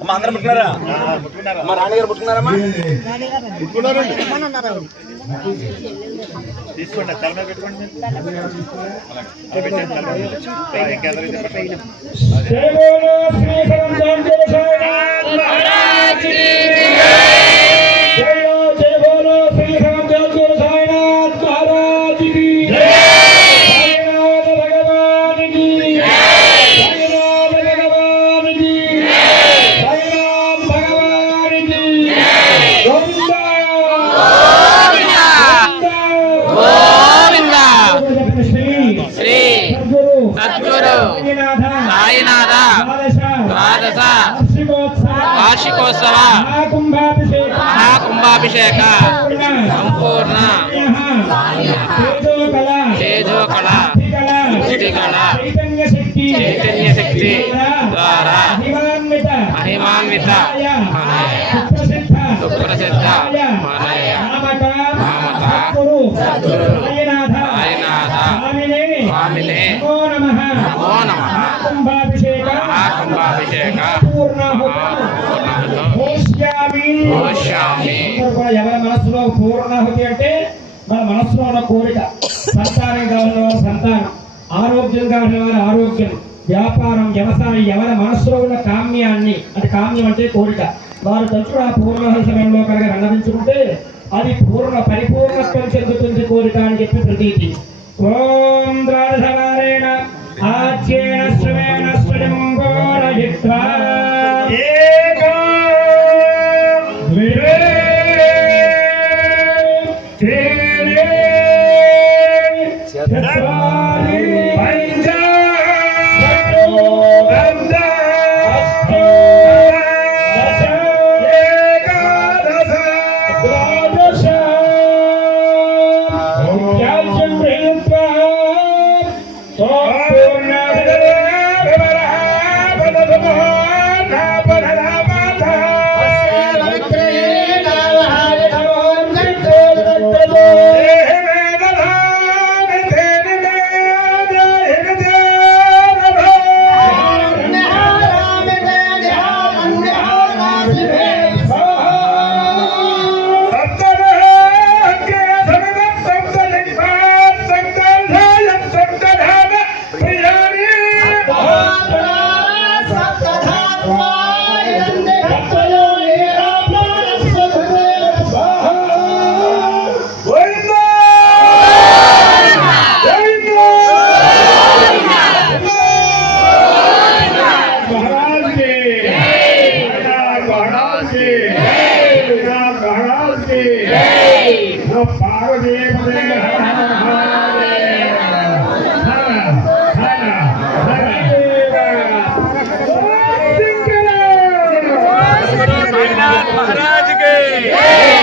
అమ్మ అందరం ముట్టుకున్నారా తల్లి? నాన్నగారు తీసుకోండి తల పెట్టుకోండి వార్షికోత్సవ మహాకుంభాభిషేక సంపూర్ణ తేజోకళ భక్తికళ భక్తికళ చైతన్య శక్తి ద్వారా మహిమాన్విత సుప్రసిద్ధ మనయ నామక సద్గురు సాయినాథ స్వామినే కుంభాభిషేక మహాకుంభాభిషేక కూడా ఎవరి మనసులో పూర్ణాహుతి అంటే మన మనసులో ఉన్న కోరిక. సంతానం కావాలని వారి సంతానం. ఆరోగ్యం కావాలని వారి ఆరోగ్యం. వ్యాపారం వ్యవసాయం ఎవరి మనసులో ఉన్న కామ్యాన్ని. అది కామ్యం అంటే కోరిక. వారు తరచుగా ఆ పూర్ణాహుతి సమయంలో కనుక రంగదించుకుంటే అది పూర్ణ పరిపూర్ణత్వం చెందుతుంది కోరిక అని చెప్పి ప్రతీతి. ఓం महाराज के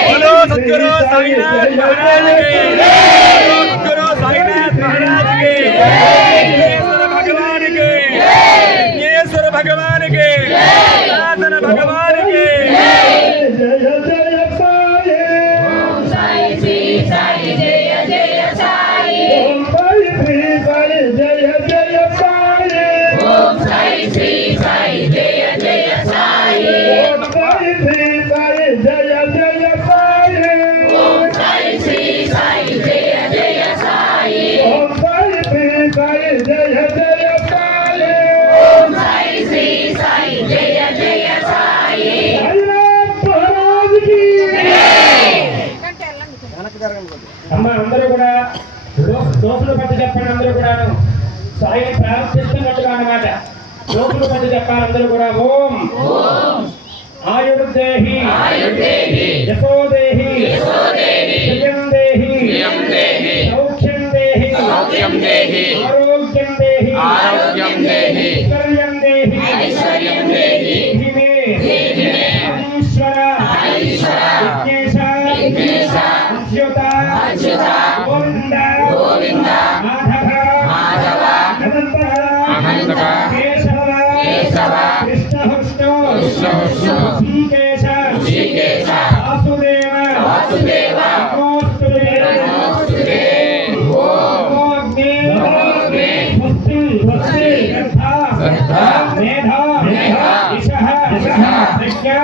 बोलो सदगुरु साईनाथ महाराज के శ్రీ సాయి జయ జయ సాయి సాయి శ్రీ సాయి జయ జయ సాయి ఓం సాయి శ్రీ సాయి జయ జయ సాయి ఓం సాయి శ్రీ సాయి జయ జయ సాయి ఓం సాయి శ్రీ సాయి జయ జయ సాయి అమ్మ అందరూ కూడా దోషులు పట్టి చెప్పండి అందరూ కూడా సాయిని ప్రార్థిస్తున్నట్టుగా అన్నమాట దోసులు పట్టి చెప్పాలి అందరూ కూడా ఓం ఆయుడు దేహి ఆయుర్దేహి యశోదేహి యశోదేహి శ్రియం దేహి శ్రియం దేహి సౌఖ్యం దేహి సౌఖ్యం దేహి ఆరోగ్యం దేహి విష్ణు కృష్ణ విష్ణు శ్రీకేశ శ్రీకేశ వాసుదేవ వాసుదేవ నమోస్తుతే నమోస్తుతే ఓం నమోగ్నే నమోగ్నే స్వస్తి మేధ యశః ప్రజ్ఞా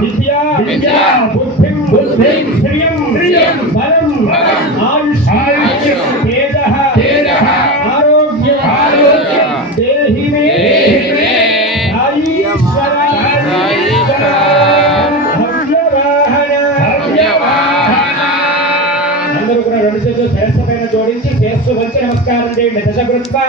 విద్యా బుద్ధిం శ్రియం verdad.